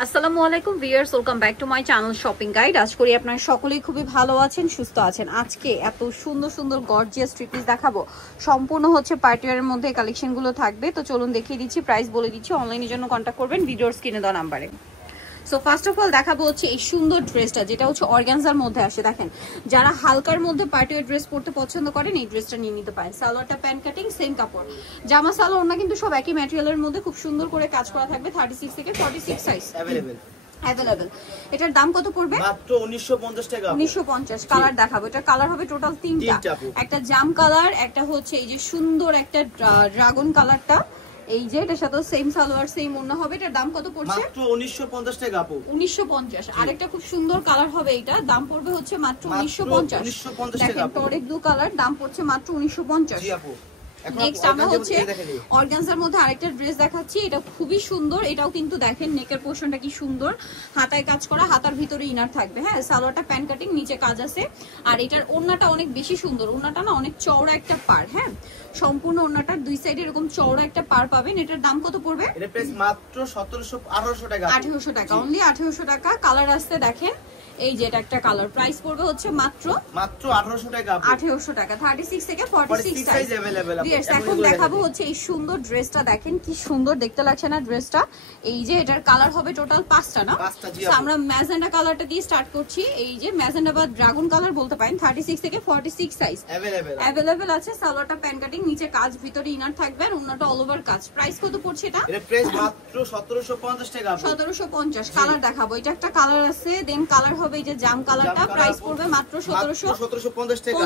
আসসালামু আলাইকুম viewers, welcome back to my channel shopping guide. আশা করি আপনারা সকলেই খুবই ভালো আছেন, সুস্থ আছেন। আজকে এত সুন্দর সুন্দর গর্জিয়াস থ্রি পিস দেখাবো, সম্পূর্ণ হচ্ছে পার্টিওয়ারের মধ্যে কালেকশনগুলো থাকবে। তো চলুন দেখিয়ে দিচ্ছি, প্রাইস বলে দিচ্ছি, অনলাইনের জন্য কন্ট্যাক্ট করবেন ভিডিওর স্ক্রিনে দেওয়া নাম্বারে। সো ফার্স্ট অফ অল দেখাবো হচ্ছে এই সুন্দর ড্রেসটা, যেটা হচ্ছে অর্গানজার মধ্যে আসে। দেখেন, যারা হালকার মধ্যে পার্টিওয়ার ড্রেস পরতে পছন্দ করেন এই ড্রেসটা নিয়ে নিতে পারেন। সালোয়ারটা প্যান্ট কাটিং, সেম কাপড়, জামা সালোয়ার না কিন্তু সব একই ম্যাটেরিয়ালের মধ্যে খুব সুন্দর করে কাজ করা থাকবে। 36 থেকে 46 সাইজ अवेलेबल। এটার দাম কত পড়বে? মাত্র 1950 টাকা। 1950। কালার দেখাবো, এটা কালার হবে টোটাল তিনটা, একটা জাম কালার, একটা হচ্ছে এই যে সুন্দর একটা ড্রাগন কালারটা, এই যে এটার সাথে সেম সালোয়ার সেম ওড়না হবে। এটার দাম কত পড়ছে? মাত্র 1950 টাকা আপু। 1950। আরেকটা খুব সুন্দর কালার হবে, এটা দাম পড়বে হচ্ছে মাত্র 1950 টাকা। দেখেন টরে ব্লু কালার, দাম পড়ছে মাত্র 1950। জি আপু। নেক্সট আমরা হচ্ছে অর্গানজার মধ্যে আরেকটা ড্রেস দেখাচ্ছি, এটা খুবই সুন্দর। এটাও কিন্তু দেখেন নেকের পোর্শনটা কি সুন্দর, হাতায় কাজ করা, হাতার ভিতরে ইনার থাকবে। হ্যাঁ, সালোয়ারটা প্যান্ট কাটিং, নিচে কাজ আছে। আর এটার ওড়নাটা অনেক বেশি সুন্দর, ওড়নাটা না অনেক চওড়া একটা পার। হ্যাঁ, সম্পূর্ণ ওড়নাটার দুই সাইডে এরকম চওড়া একটা পার পাবেন। এটার দাম কত পড়বে? এর প্রাইস মাত্র 1800 টাকা। 1800 টাকা, অনলি 1800 টাকা। কালার আসছে দেখেন, এই যে এটা একটা কালার, প্রাইস পড়বে হচ্ছে মাত্র 1800 টাকা। 1800 টাকা, 36 থেকে 46 সাইজ अवेलेबल। এখন দেখাবো হচ্ছে এই সুন্দর ড্রেসটা। দেখেন কি সুন্দর দেখতে লাগছে না ড্রেসটা? এই যে এটার কালার হবে টোটাল 5টা না? আমরা ম্যাজেন্ডা কালারটা দিয়ে স্টার্ট করছি। এই যে ম্যাজেন্ডা বা ড্রাগন কালার বলতে পারেন। 36 থেকে 46 সাইজ अवेलेबल আছে। সালোয়ারটা প্যান্ট কাটিং, নিচে কাজ, ভিতরে ইনার থাকবে, আর ওন্নাটা অল ওভার কাজ। প্রাইস কত পড়ছে এটা? এর প্রাইস মাত্র 1750 টাকা। 1750। কালার দেখাবো, এটা একটা কালার আছে, দেন কালার হবে এই যে জাম কালারটা, প্রাইস পড়বে মাত্র 1750 টাকা।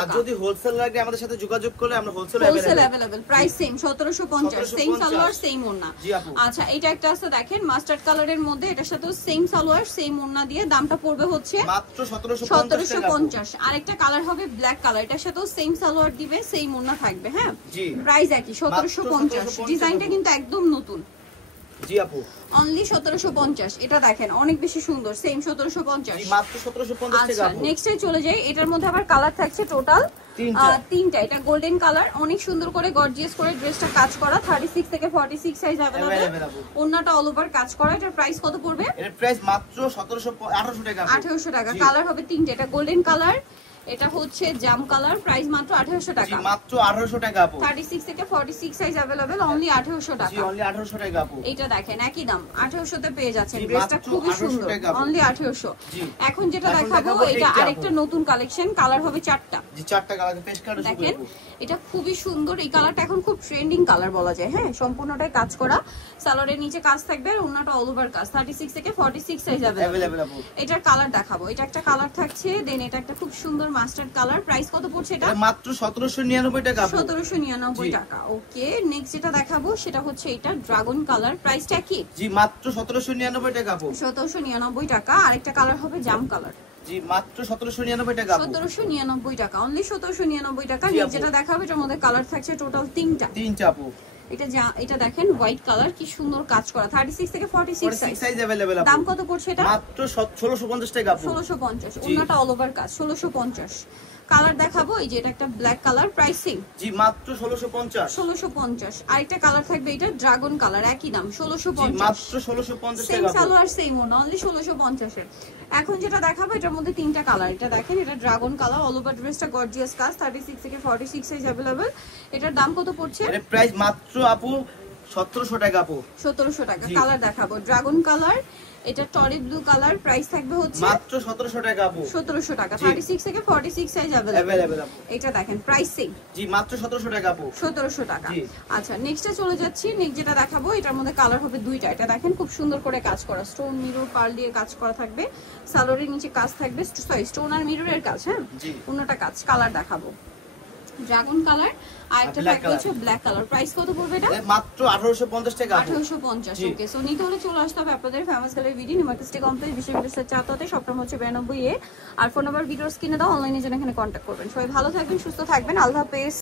আর যদি হোলসেল লাগে আমাদের সাথে যোগাযোগ করলে আমরা wholesale available. Price same 1750, same salwar same ওড়না। আচ্ছা, এটা একটা আছে দেখেন মাস্টার্ড কালারের মধ্যে, এটার সাথে সেম সালোয়ার সেম ওড়না দিয়ে, দামটা পড়বে হচ্ছে মাত্র 1750। আরেকটা কালার হবে ব্ল্যাক কালার, এটার সাথে সেম সালোয়ার দিবে, সেম ওড়না থাকবে। হ্যাঁ, প্রাইস একই 1750। ডিজাইনটা কিন্তু একদম নতুন। জি আপু, অনলি 1750। এটা দেখেন অনেক বেশি সুন্দর, সেম 1750, মাত্র 1750 টাকা। নেক্সট এ চলে যাই, এটার মধ্যে আবার কালার থাকছে টোটাল তিনটা। এটা গোল্ডেন কালার, অনেক সুন্দর করে গর্জিয়াস করে ড্রেসটা কাজ করা। 36 থেকে 46 সাইজ अवेलेबल। ওন্নাটা অল ওভার কাজ করা। এটার প্রাইস কত পড়বে? এর প্রাইস মাত্র 1800 টাকা। 1800 টাকা। কালার হবে তিনটা, এটা গোল্ডেন কালার, এটা হচ্ছে জাম কালার, প্রাইস মাত্র 1800 টাকা। মাত্র 1800 টাকা আপু। 36 থেকে 46 সাইজ अवेलेबल, অনলি 1800 টাকা। অনলি 1800 টাকা আপু। এটা দেখেন একই দাম, 1800 তে পেয়ে যাচ্ছেন। ড্রেসটা খুবই সুন্দর, অনলি 1800। এখন যেটা দেখাবো এটা আরেকটা নতুন কালেকশন, কালার হবে চারটা। জি, চারটা কালার পেশ করা আছে। দেখেন এটা খুবই সুন্দর, এই কালারটা এখন খুব ট্রেন্ডিং কালার বলা যায়। হ্যাঁ, সম্পূর্ণটাই কাজ করা, সালোয়ারের নিচে কাজ থাকবে, আর ওন্নাটা অল ওভার কাজ। 36 থেকে 46 সাইজ अवेलेबल। এটার কালার দেখাবো, এটা একটা কালার থাকছে, দেন এটা একটা খুব সুন্দর মাস্টার্ড কালার। প্রাইস কত পড়ছে এটা? মাত্র 1799 টাকা। 1799 টাকা। ওকে, নেক্সট যেটা দেখাবো সেটা হচ্ছে এটা ড্রাগন কালার, প্রাইসটা কি? জি, মাত্র 1799 টাকা আপু। 1799 টাকা। আরেকটা কালার হবে জাম কালার। জি, মাত্র 1799 টাকা আপু। 1799 টাকা, অনলি 1799 টাকা। নেক্সট যেটা দেখাবো এটার মধ্যে কালার থাকছে টোটাল তিনটা। আপু। এটা দেখেন হোয়াইট কালার, কি সুন্দর কাজ করা। 36 থেকে 46 সাইজ अवेलेबल। দাম কত পড়ছে এটা? মাত্র 1650 টাকা আপু। 1650। ওন্নাটা অল ওভার কাজ। 1650। কালার দেখাবো, এই যে এটা একটা ব্ল্যাক কালার, প্রাইসিং জি মাত্র 1650। 1650। আরেকটা কালার থাকবে, এটা ড্রাগন কালার, একই দাম 1650। মাত্র 1650 টাকা। সেম সালোয়ার সেম ওড়না, অনলি 1650 এর। এখন যেটা দেখাবো এটার মধ্যে তিনটা কালার। এটা দেখেন, এটা ড্রাগন কালার, অল ওভার ড্রেসটা গর্জিয়াস কাজ। 36 থেকে 46 সাইজ अवेलेबल। এটার দাম কত পড়ছে? এর প্রাইস মাত্র আপু 1700 টাকা আপু। 1700 টাকা। কালার দেখাবো ড্রাগন কালার, এটা টরি ব্লু কালার, প্রাইস থাকবে হচ্ছে মাত্র 1700 টাকা আপু। 1700 টাকা। 36 থেকে 46 সাইজ अवेलेबल আপু। এটা দেখেন প্রাইসিং জি মাত্র 1700 টাকা আপু। 1700 টাকা। আচ্ছা, নেক্সটে চলে যাচ্ছি। নেক্সট যেটা দেখাবো এটার মধ্যে কালার হবে দুইটা। এটা দেখেন খুব সুন্দর করে কাজ করা, স্টোন মিরর পার্ল দিয়ে কাজ করা থাকবে, সালোয়ারের নিচে কাজ থাকবে, সরি স্টোন আর মিররের কাজ। হ্যাঁ, অন্যটা কাজ। কালার দেখাবো ড্রাগন কালার, আর একটা থাকবে হচ্ছে ব্ল্যাক কালার। প্রাইস কত পড়বে এটা? মাত্র 1850 টাকা। 1850। ওকে, সো নিতে হলে চলে আসতে হবে আপনাদের ফেমাস গ্যালারি ভিডি নিউমার্কেট কমপ্লেক্স বিশ্ববিদ্যালয়ের চাতাতে, সবটা হচ্ছে 92 এ। আর ফোন নাম্বার ভিডিওর স্ক্রিনে দাও, অনলাইনে জন্য এখানে কন্ট্যাক্ট করবেন। সবাই ভালো থাকবেন, সুস্থ থাকবেন, আল্লাহ হাফেজ।